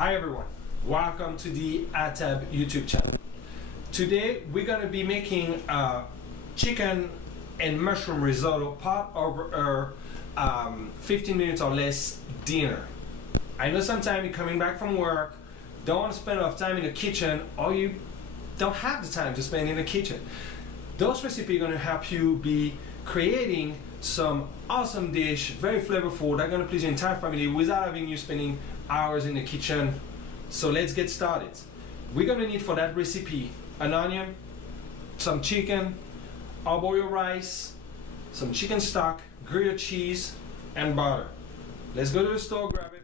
Hi everyone, welcome to the ATAB YouTube channel. Today we're going to be making a chicken and mushroom risotto part of our 15 minutes or less dinner. I know sometimes you're coming back from work, don't want to spend a lot of time in the kitchen, or you don't have the time to spend in the kitchen. Those recipes are going to help you be creating some awesome dish, very flavorful, that are going to please your entire family without having you spending hours in the kitchen. So let's get started. We're going to need for that recipe an onion, some chicken, arborio rice, some chicken stock, grilled cheese, and butter. Let's go to the store, grab it.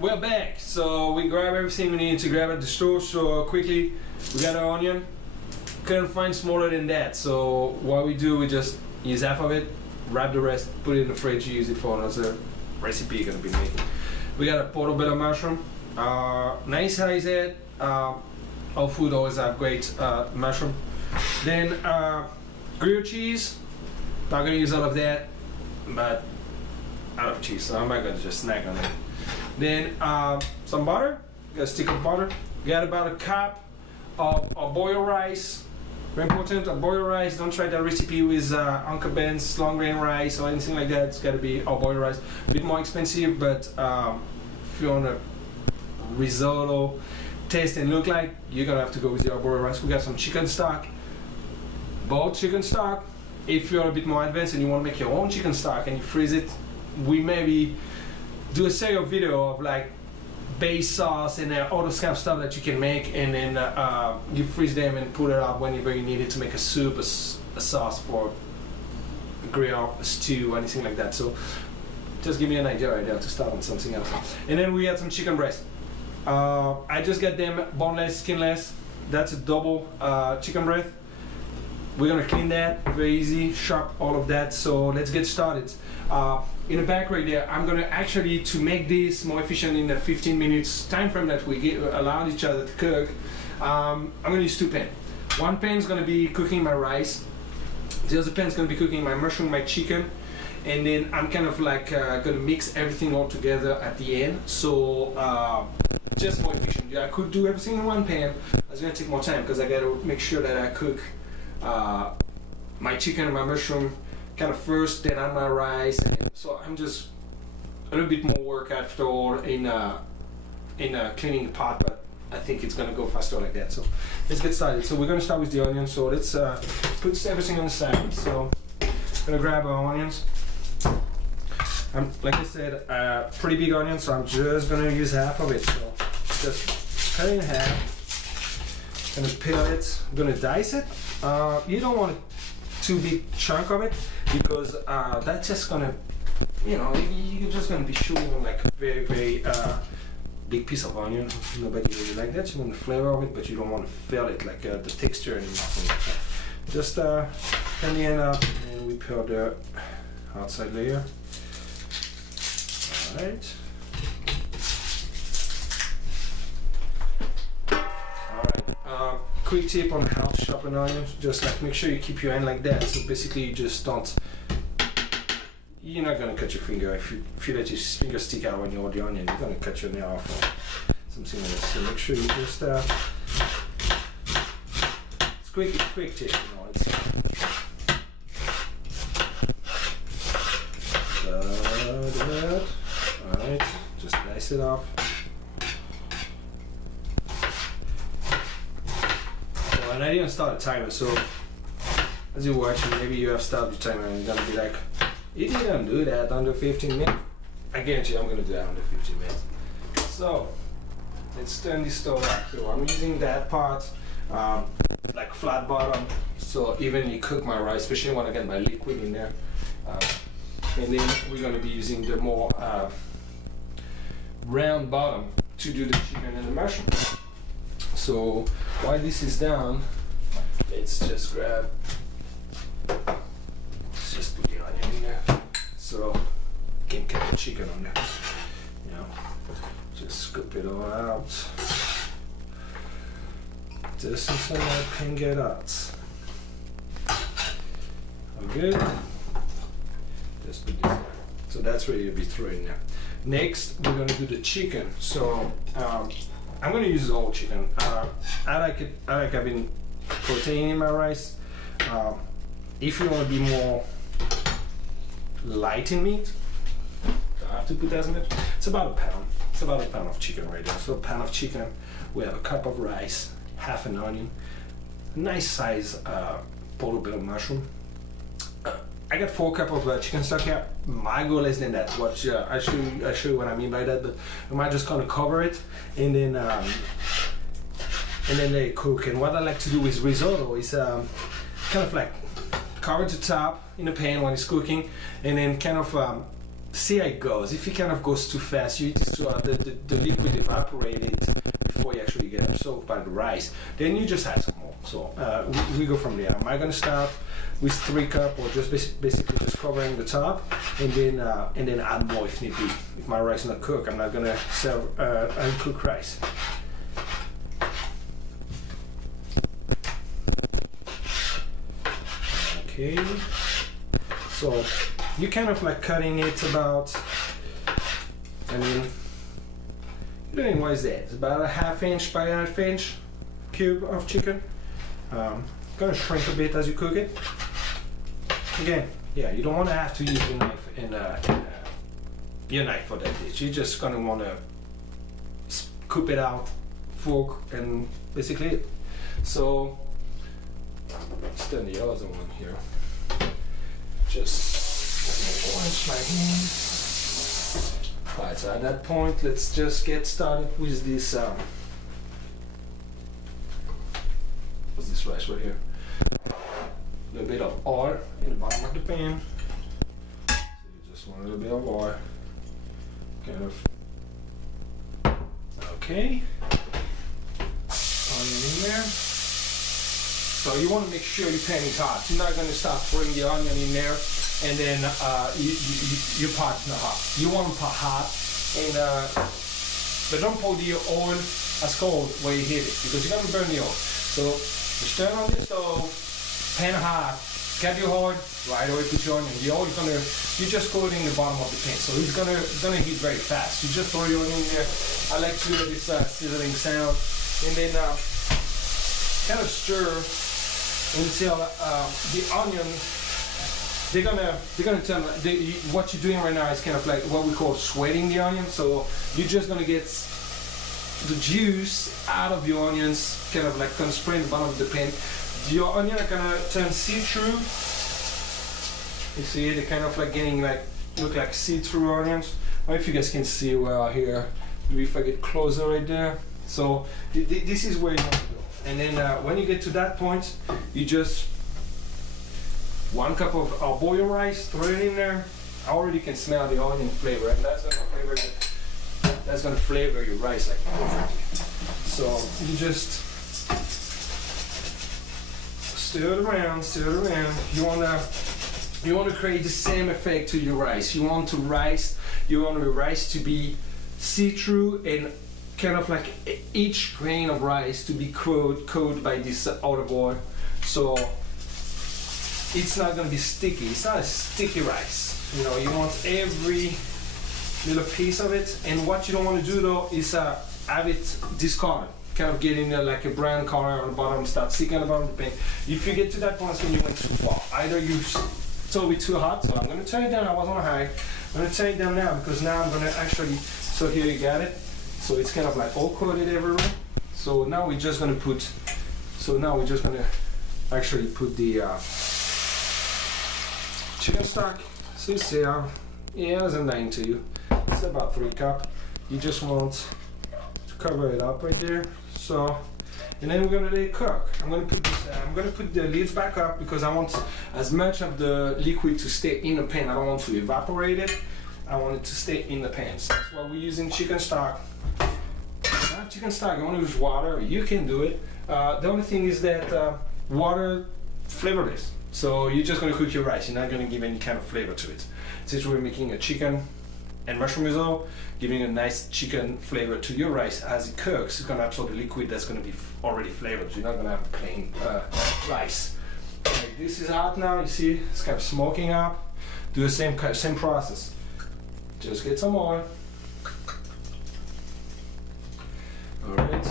We're back. So we grab everything we need to grab at the store. So quickly, we got our onion. Couldn't find smaller than that. So what we do, we just use half of it, wrap the rest, put it in the fridge, use it for another recipe you're gonna be making. We got a portobello mushroom, nice size head. All food always have great mushroom. Then grilled cheese. Not gonna use all of that, but I love cheese, so I'm not gonna just snack on it. Then some butter, got a stick of butter. Got about a cup of arborio rice. Very important, arborio rice. Don't try that recipe with Uncle Ben's long grain rice or anything like that. It's got to be arborio rice. A bit more expensive, but if you want a risotto taste and look like, you're gonna have to go with the arborio rice. We got some chicken stock, boiled chicken stock. If you're a bit more advanced and you want to make your own chicken stock and you freeze it, we maybe do a serial video of like base sauce and all those kind of stuff that you can make, and then you freeze them and pull it out whenever you need it to make a soup, a sauce for a grill, a stew, anything like that. So just give me an idea right there to start on something else. And then we had some chicken breast. I just got them boneless, skinless. That's a double chicken breast. We're gonna clean that, very easy, sharp, all of that. So let's get started. In the back right there, I'm gonna actually, to make this more efficient in the 15 minutes time frame that we allowed each other to cook, I'm gonna use two pans. One pan is gonna be cooking my rice. The other pan is gonna be cooking my mushroom, my chicken. And then I'm kind of like gonna mix everything all together at the end. So just more efficient. I could do everything in one pan. It's gonna take more time because I gotta make sure that I cook my chicken and my mushroom kind of first, then on my rice. And so I'm just a little bit more work after all in cleaning the pot, but I think it's gonna go faster like that. So let's get started. So we're gonna start with the onion. So let's put everything on the side. So I'm gonna grab our onions. Like I said, pretty big onion, so I'm just gonna use half of it. So just cut it in half. Gonna peel it. I'm gonna dice it. You don't want too big chunk of it because that's just gonna, you're just gonna be shooting on like a very, very big piece of onion. Nobody really like that. You want the flavor of it, but you don't want to feel it like the texture and nothing like that. Just cut the end up, and we peel the outside layer. All right. Quick tip on how to chop an onion, just like make sure you keep your hand like that. So basically you just don't, you're not gonna cut your finger. If you let your finger stick out when you hold the onion, you're gonna cut your nail off or something like that. So make sure you just, it's quick tip, it's alright, just dice it off. And I didn't start a timer, so as you're watching, maybe you have started the timer and you're gonna be like, you didn't do that under 15 minutes. I guarantee you I'm gonna do that under 15 minutes. So let's turn this stove up. So I'm using that part like flat bottom. So even you cook my rice, especially when I get my liquid in there. And then we're gonna be using the more round bottom to do the chicken and the mushroom. So while this is down, let's just grab, let's just put the onion in there. So you can cut the chicken on there. You know, just scoop it all out. Just until I can get out. All good. Just put this there. So that's ready to be thrown in there. Next, we're gonna do the chicken. So I'm gonna use whole chicken. I like it. I like having protein in my rice. If you want to be more light in meat, don't have to put as much. It's about a pound. It's about a pound of chicken right there. So a pound of chicken. We have a cup of rice, half an onion, a nice size portobello mushroom. I got 4 cups of chicken stock here. Might go less than that. Watch, I show you what I mean by that. But I might just kind of cover it and then they cook. And what I like to do with risotto is kind of like cover the top in the pan when it's cooking, and then kind of see how it goes. If it kind of goes too fast, you just the liquid evaporated before you actually get absorbed by the rice. Then you just add some more. So we go from there. Am I gonna start with 3 cups, or just basically just covering the top, and then add more if need be. If my rice is not cooked, I'm not gonna serve uncooked rice. Okay, so you kind of like cutting it about, I mean, doing what is that? It's about a 1/2 inch by 1/2 inch cube of chicken. Gonna shrink a bit as you cook it. Again, yeah, you don't want to have to use your knife your knife for that dish. You're just gonna want to scoop it out, fork, and basically it. So let's turn the other one here. Just wash my hands. Alright, so at that point, let's just get started with this. What's this rice right here? A little bit of oil in the bottom of the pan. So you just want a little bit of oil. Kind of. Okay. Onion in there. So you want to make sure your pan is hot. You're not going to start throwing the onion in there and then your pot's not hot. You want them hot, and but don't pour the oil as cold where you hit it, because you're going to burn the oil. So just turn on the stove, pan hot, get your oil, right away put your onion. The oil you just coat it in the bottom of the pan, so it's gonna heat very fast. You just throw your onion in there. I like to hear this sizzling sound, and then kind of stir until the onion. They're gonna turn. What you're doing right now is kind of like what we call sweating the onion. So you're just gonna get the juice out of your onions, kind of spray in the bottom of the pan. Your onion are gonna turn see-through. You see, they're kind of like getting look like see-through onions. I don't know if you guys can see well here. Maybe if I get closer right there. So this is where you want to go. And then when you get to that point, you just 1 cup of boiled rice, throw it in there. I already can smell the onion flavor, and that's gonna flavor your rice like perfectly. So you just stir it around. You wanna create the same effect to your rice. You want your rice to be see-through, and kind of like each grain of rice to be coated by this olive oil. So it's not gonna be sticky. It's not a sticky rice. You know, you want every little piece of it. And what you don't want to do though is have it discolored, kind of getting like a brown color on the bottom, start sticking on the bottom of the pan. If you get to that point, when you went too far, either you told it too hot. So I'm gonna turn it down. I was on high. I'm gonna turn it down now, because now I'm gonna actually. So here you got it. So it's kind of like all coated everywhere. So now we're just gonna put. Actually put the chicken stock. So you see how, yeah, as I'm lying to you, it's about 3 cups. You just want to cover it up right there. So and then we're gonna let it cook. I'm gonna put the lids back up because I want as much of the liquid to stay in the pan. I don't want to evaporate it. I want it to stay in the pan. So that's why we're using chicken stock. Not chicken stock. You want to use water? You can do it. The only thing is that water flavorless. So you're just gonna cook your rice. You're not gonna give any kind of flavor to it. Since we're making a chicken and mushroom risotto, giving a nice chicken flavor to your rice as it cooks, it's gonna absorb the liquid that's gonna be already flavored. You're not gonna have plain rice. Okay, this is hot now. You see, it's kind of smoking up. Do the same process. Just get some oil. All right.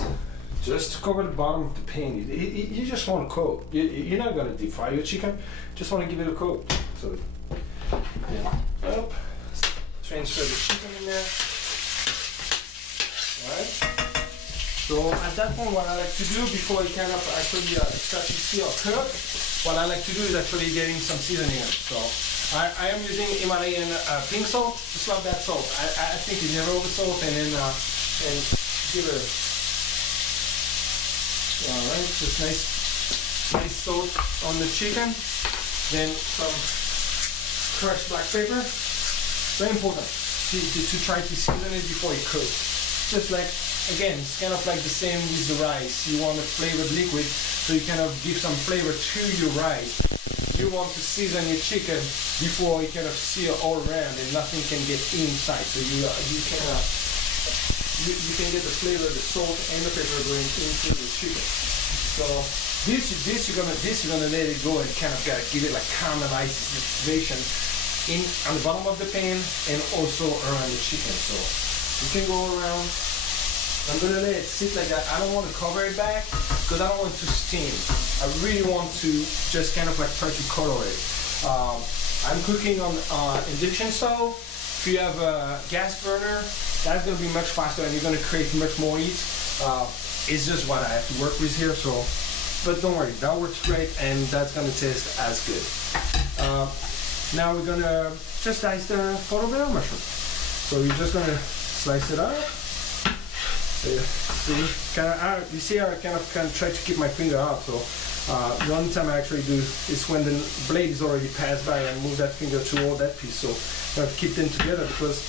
Just to cover the bottom of the pan. You just want to coat. You're not gonna deep fry your chicken. Just want to give it a coat. So, yeah. Up. Transfer the chicken in there. Alright. So at that point, what I like to do before it kind of actually starts to see or cook, what I like to do is actually getting some seasoning in. So I am using Himalayan pink salt. Just love that salt. I think you never over salt and then and give it. Alright, just nice salt on the chicken. Then some crushed black pepper. Very important to try to season it before you cook. Just like, again, it's kind of like the same with the rice. You want a flavored liquid, so you kind of give some flavor to your rice. You want to season your chicken before you kind of sear all around and nothing can get inside. So you can get the flavor, the salt and the pepper going into the chicken. So this you're gonna let it go and kind of give it like caramelization on the bottom of the pan and also around the chicken. So you can go around. I'm gonna let it sit like that. I don't want to cover it back because I don't want to steam. I really want to just kind of like try to color it. I'm cooking on induction stove. If you have a gas burner, that's gonna be much faster and you're gonna create much more heat. It's just what I have to work with here. So, but don't worry, that works great and that's gonna taste as good. Now we're gonna just dice the portobello mushroom. So you're just gonna slice it up. You see how I kind of try to keep my finger out. So the only time I actually do is when the blade is already passed by and move that finger to hold that piece. So I have to keep them together because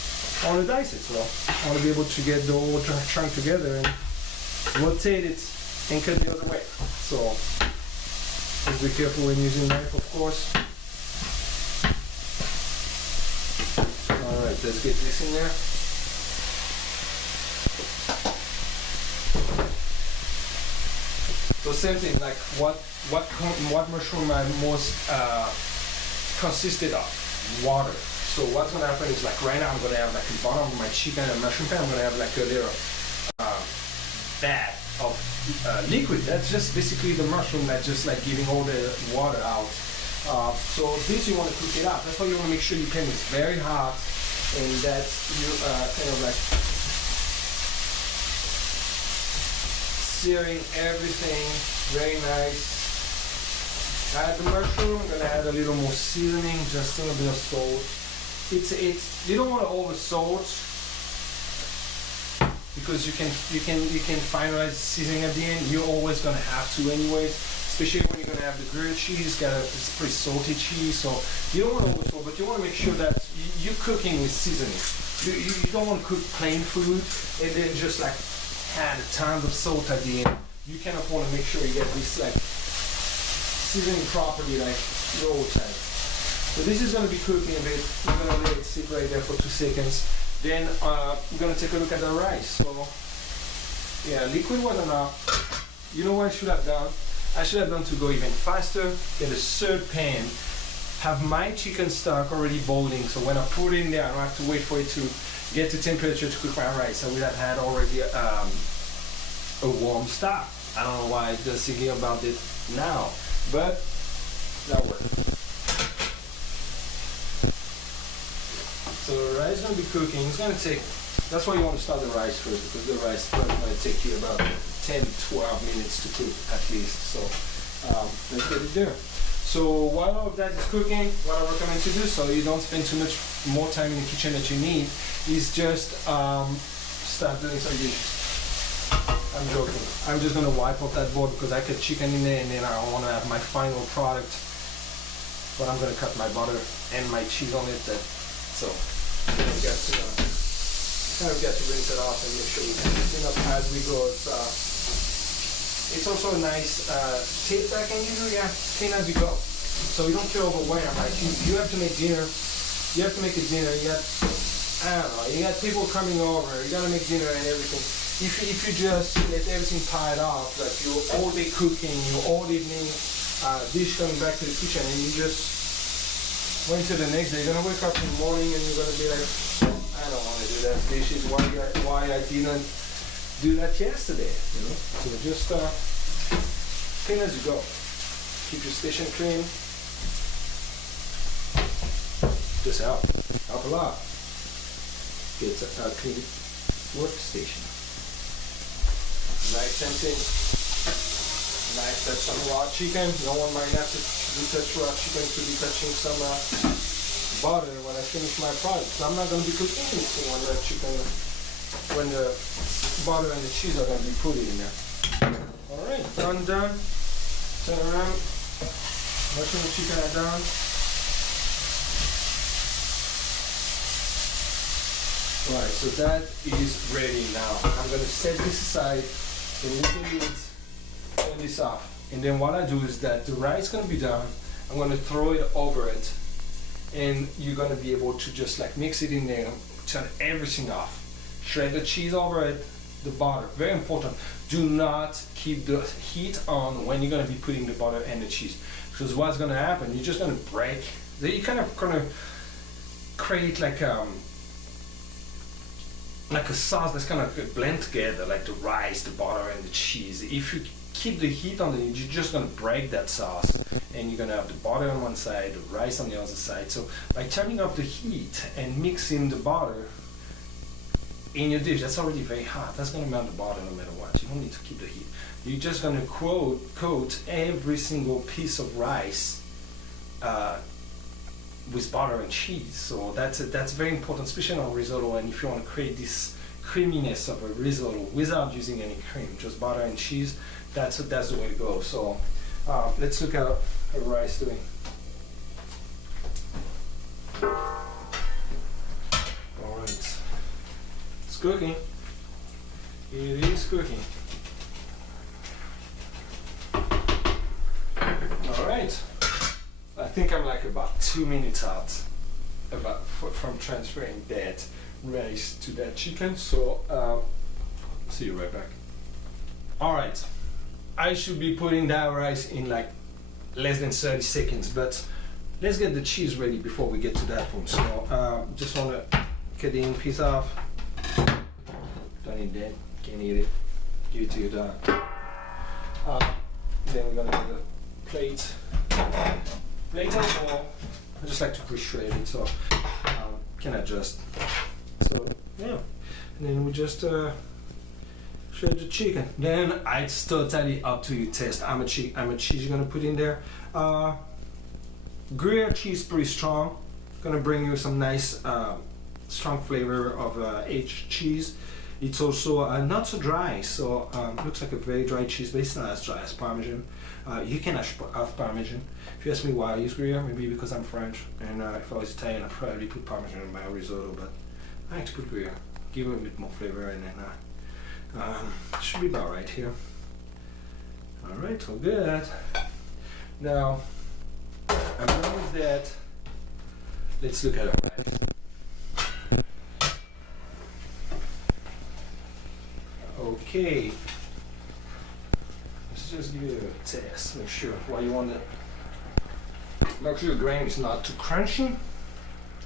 I want to dice it. So I want to be able to get the whole chunk together and rotate it and cut the other way. So just be careful when using a knife, of course. Alright, let's get this in there. So same thing, like what mushroom I most consisted of? Water. So what's gonna happen is like right now I'm gonna have like the bottom of my chicken and mushroom pan, I'm gonna have like a little bath of liquid. That's just basically the mushroom that's just like giving all the water out. So this you want to cook it up. That's why you want to make sure your pan is very hot and that you kind of like searing everything very nice. Add the mushroom. I'm gonna add a little more seasoning, just a little bit of salt. You don't want to over salt because you can finalize seasoning at the end. You're always gonna have to anyways, especially when you're gonna have the grilled cheese. It's pretty salty cheese, so you don't want to over salt, but you want to make sure that you're cooking with seasoning. You don't want to cook plain food and then just like add tons of salt at the end. You kind of want to make sure you get this like seasoning properly, like the whole time. So this is going to be cooking a bit. We're going to let it sit right there for 2 seconds. Then we're going to take a look at the rice. So yeah, liquid wasn't enough. You know what I should have done? I should have done to go even faster. Get a third pan. Have my chicken stock already boiling. So when I put it in there, I don't have to wait for it to get to temperature to cook my rice. I would have had already a warm stock. I don't know why I'm just thinking about it now, but that worked. So the rice is going to be cooking. It's going to take, that's why you want to start the rice first, because the rice probably might take you about 10-12 minutes to cook at least. So let's get it there. So while all of that is cooking, what I recommend to do so you don't spend too much more time in the kitchen that you need is just start doing some dishes. I'm joking. I'm just gonna wipe off that board because I cut chicken in there and then I want to have my final product. But I'm gonna cut my butter and my cheese on it. So kind of get to rinse it off and make sure we clean up as we go. It's also a nice tip that I can usually clean as you go. So you don't feel overwhelmed. Like you have to make dinner. You have to make a dinner. You got, I don't know, you got people coming over. You gotta make dinner and everything. If you just let everything pile up, like you're all day cooking, you're all evening, dish coming back to the kitchen, and you just went to the next day, you're gonna wake up in the morning and you're gonna be like, I don't want to do that dish. Is why I didn't do that yesterday. You know, so just clean as you go. Keep your station clean. Just help a lot. Get a clean workstation. Nice empty. Nice touch some raw chicken. No one might have to touch raw chicken to be touching some butter when I finish my product. So I'm not going to be cooking anything when the chicken, when the butter and the cheese are going to be put in there. All right, done. Turn around. Mushroom and chicken are done. Right, so that is ready now. I'm going to set this aside and we can turn this off. And then what I do is that the rice is going to be done. I'm going to throw it over it. And you're going to be able to just like mix it in there, turn everything off. Shred the cheese over it, the butter. Very important. Do not keep the heat on when you're going to be putting the butter and the cheese. Because what's going to happen, you're just going to break. Then you kind of create like a sauce that's kind of blend together, like the rice, the butter, and the cheese. If you keep the heat on it, you're just gonna break that sauce, and you're gonna have the butter on one side, the rice on the other side. So by turning off the heat and mixing the butter in your dish, that's already very hot. That's gonna melt the butter no matter what. You don't need to keep the heat. You're just gonna coat every single piece of rice with butter and cheese. So that's very important, especially on risotto. And if you want to create this creaminess of a risotto without using any cream, just butter and cheese, that's the way to go. So let's look at the rice doing. All right, it's cooking. It is cooking. All right. I think I'm like about 2 minutes out from transferring that rice to that chicken. So see you right back. All right, I should be putting that rice in like less than 30 seconds, but let's get the cheese ready before we get to that point. So just want to cut the end piece off. Don't need that, can't eat it. Give it to your dog. Then we're gonna get a plate. Plate on the wall. I just like to pre-shred it, so can adjust. So yeah, and then we just shred the chicken. Then it's totally up to your taste. I'm a cheese you're gonna put in there. Gruyere cheese pretty strong. Gonna bring you some nice strong flavor of aged cheese. It's also not so dry, so looks like a very dry cheese, but it's not as dry as Parmesan. You can have Parmesan. If you ask me why I use Gruyere, maybe because I'm French, and if I was Italian, I'd probably put Parmesan in my risotto, but I like to put Gruyere. Give it a bit more flavor, and then should be about right here. All right, all good. Now, I'm done with that. Let's look at it. Okay, let's just give it a test, make sure what you want to, make sure the grain is not too crunchy.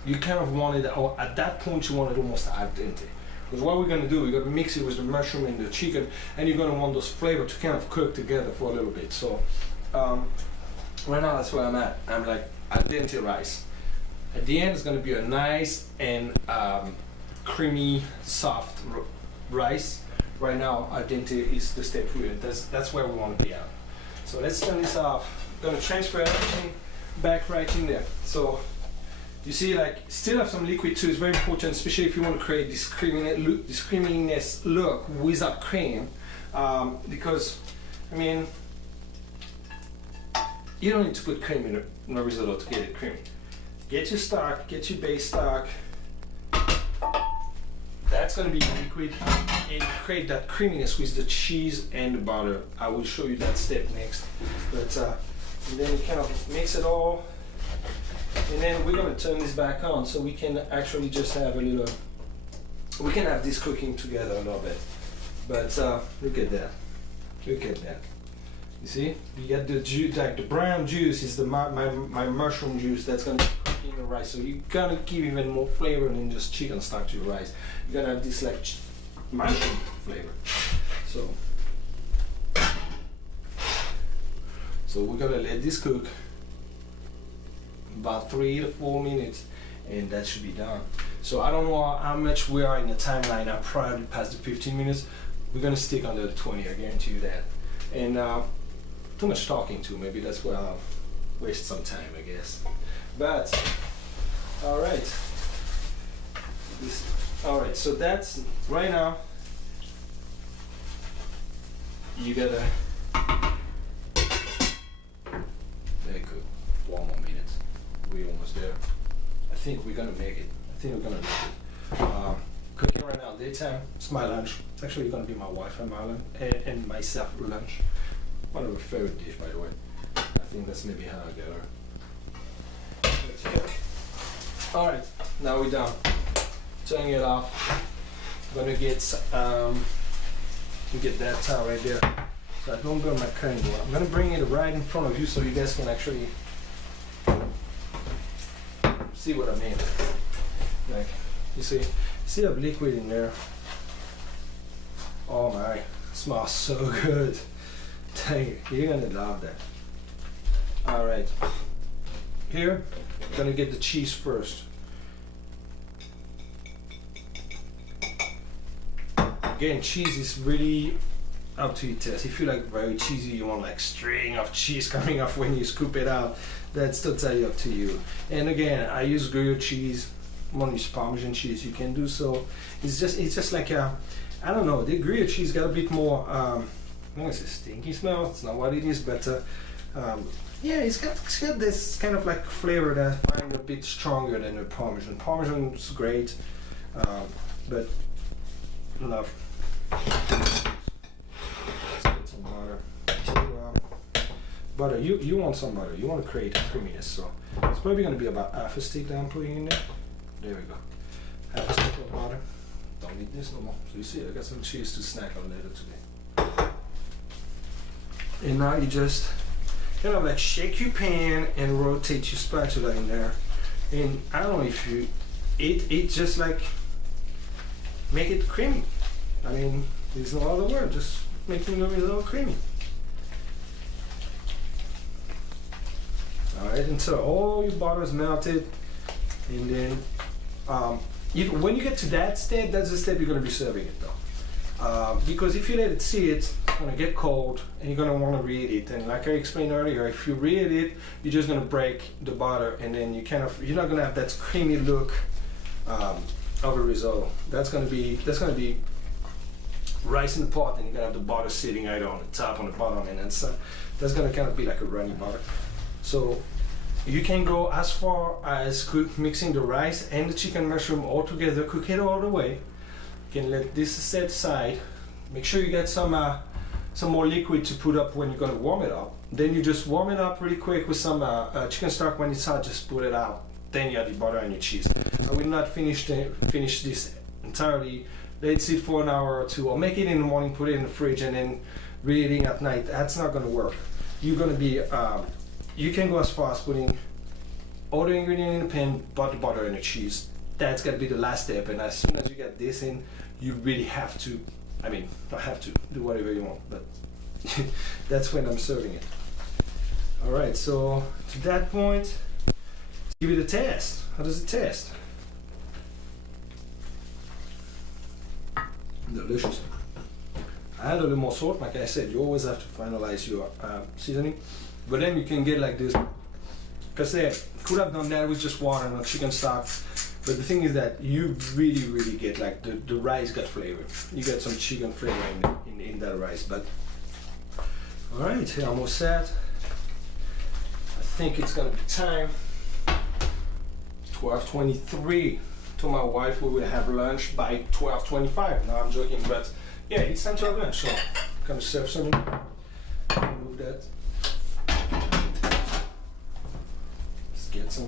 You kind of want it, or at that point you want it almost al dente. Because what we're going to do, we're going to mix it with the mushroom and the chicken, and you're going to want those flavors to kind of cook together for a little bit. So right now that's where I'm at. I'm like al dente rice. At the end it's going to be a nice and creamy, soft rice. Right now, al dente is the step we're in. That's where we want to be at. So let's turn this off. I'm going to transfer everything back right in there. So you see, like, still have some liquid too. It's very important, especially if you want to create this creaminess look without cream. because I mean, you don't need to put cream in a risotto to get it creamy. Get your stock, get your base stock. That's going to be liquid and create that creaminess with the cheese and the butter. I will show you that step next. But and then you kind of mix it all, and then we're going to turn this back on so we can actually just have a little. We can have this cooking together a little bit. But look at that. Look at that. You see, you get the juice, like the brown juice is my mushroom juice that's gonna cook in the rice. So you're gonna give even more flavor than just chicken stock to your rice. You're gonna have this like mushroom flavor. So we're gonna let this cook about 3 to 4 minutes, and that should be done. So I don't know how much we are in the timeline. I'm probably past the 15 minutes. We're gonna stick under the 20. I guarantee you that. And too much talking too. Maybe that's where I'll waste some time, I guess. But all right. All right. So that's right now. You gotta. Very good. 1 more minute. We're almost there. I think we're gonna make it. Cooking right now, daytime. It's my lunch. It's actually gonna be my wife and myself lunch. One of her favorite dish, by the way. I think that's maybe how I got her. All right, now we're done. Turning it off. I'm gonna get that towel right there, so I don't burn my cutting board. I'm gonna bring it right in front of you so you guys can actually see what I mean. Like, you see the liquid in there. Oh my, it smells so good. Dang it, you're gonna love that. All right, here, I'm gonna get the cheese first. Again, cheese is really up to your taste. If you like very cheesy, you want like string of cheese coming off when you scoop it out, that's totally up to you. And again, I use grilled cheese. I'm gonna use Parmesan cheese. You can do so. It's just like a, I don't know. The grilled cheese got a bit more. I don't want to say stinky smell. It's not what it is, but yeah, it's got this kind of like flavor that I find a bit stronger than the Parmesan. Parmesan is great, but love. Let's get some butter. Butter. You want some butter. You want to create creaminess. So it's probably going to be about half a stick that I'm putting in there. There we go. Half a stick of butter. Don't need this no more. So you see, I got some cheese to snack on later today. And now you just kind of like shake your pan and rotate your spatula in there. And I don't know if you, it just like make it creamy. I mean, there's no other word, just making it a little creamy. All right, until all your butter is melted, and then when you get to that step, that's the step you're going to be serving it though. Because if you let it sit, it's going to get cold, and you're going to want to reheat it. And like I explained earlier, if you reheat it, you're just going to break the butter, and then you're not going to have that creamy look of a risotto. That's going to be rice in the pot, and you're going to have the butter sitting either on the top, on the bottom, and that's going to kind of be like a runny butter. So you can go as far as mixing the rice and the chicken mushroom all together, cook it all the way. You can let this set aside. Make sure you get some more liquid to put up when you're going to warm it up. Then you just warm it up really quick with some chicken stock. When it's hot, just put it out. Then you add the butter and your cheese. I will not finish this entirely. Let it sit for an hour or two, or make it in the morning, put it in the fridge, and then reheating at night. That's not going to work. You're going to be you can go as far as putting all the ingredients in the pan, but the butter and the cheese. That's got to be the last step. And as soon as you get this in, you really have to, I mean, not have to, do whatever you want, but that's when I'm serving it. All right, so to that point, let's give it a test. How does it taste? Delicious. Add a little more salt. Like I said, you always have to finalize your seasoning. But then you can get like this. Like I said, could have done that with just water and chicken stock. But the thing is that you really get like the rice got flavor. You get some chicken flavor in that rice. But all right, here almost set. I think it's gonna be time. 12:23. To my wife, we will have lunch by 12:25. No, I'm joking, but yeah, it's time to have lunch. So I'm gonna serve some. Remove that. Let's get some.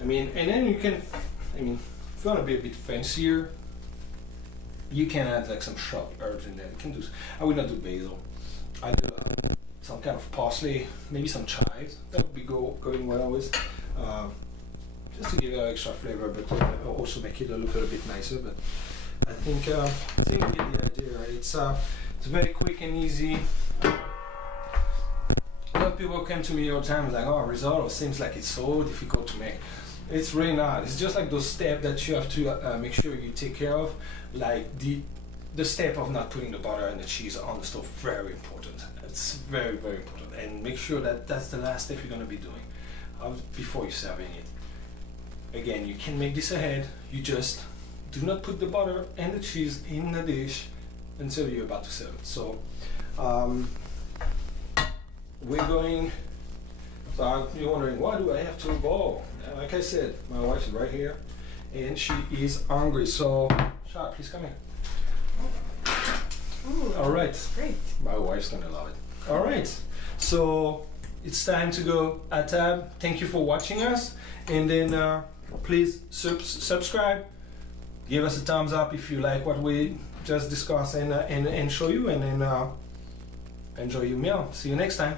I mean, and then you can. I mean, if you want to be a bit fancier, you can add like some chopped herbs in there. You can do. I would not do basil. I do some kind of parsley, maybe some chives. That would be going well with. Just to give it extra flavor, but also make it look a little bit nicer. But I think you get the idea, right? It's very quick and easy. A lot of people come to me all the time like, "Oh, risotto seems like it's so difficult to make." It's really not. It's just like those steps that you have to make sure you take care of, like the step of not putting the butter and the cheese on the stove. Very important. It's very important, and make sure that that's the last step you're gonna be doing before you're serving it. Again, you can make this ahead. You just do not put the butter and the cheese in the dish until you're about to serve it. So we're going. So you're wondering, why do I have to bowl? Like I said, my wife is right here, and she is hungry. So, Sharp, please come here. Ooh, all right. Great. My wife's gonna love it. All right. So it's time to go at tab. Thank you for watching us, and then please subscribe. Give us a thumbs up if you like what we just discussed and show you, and then enjoy your meal. See you next time.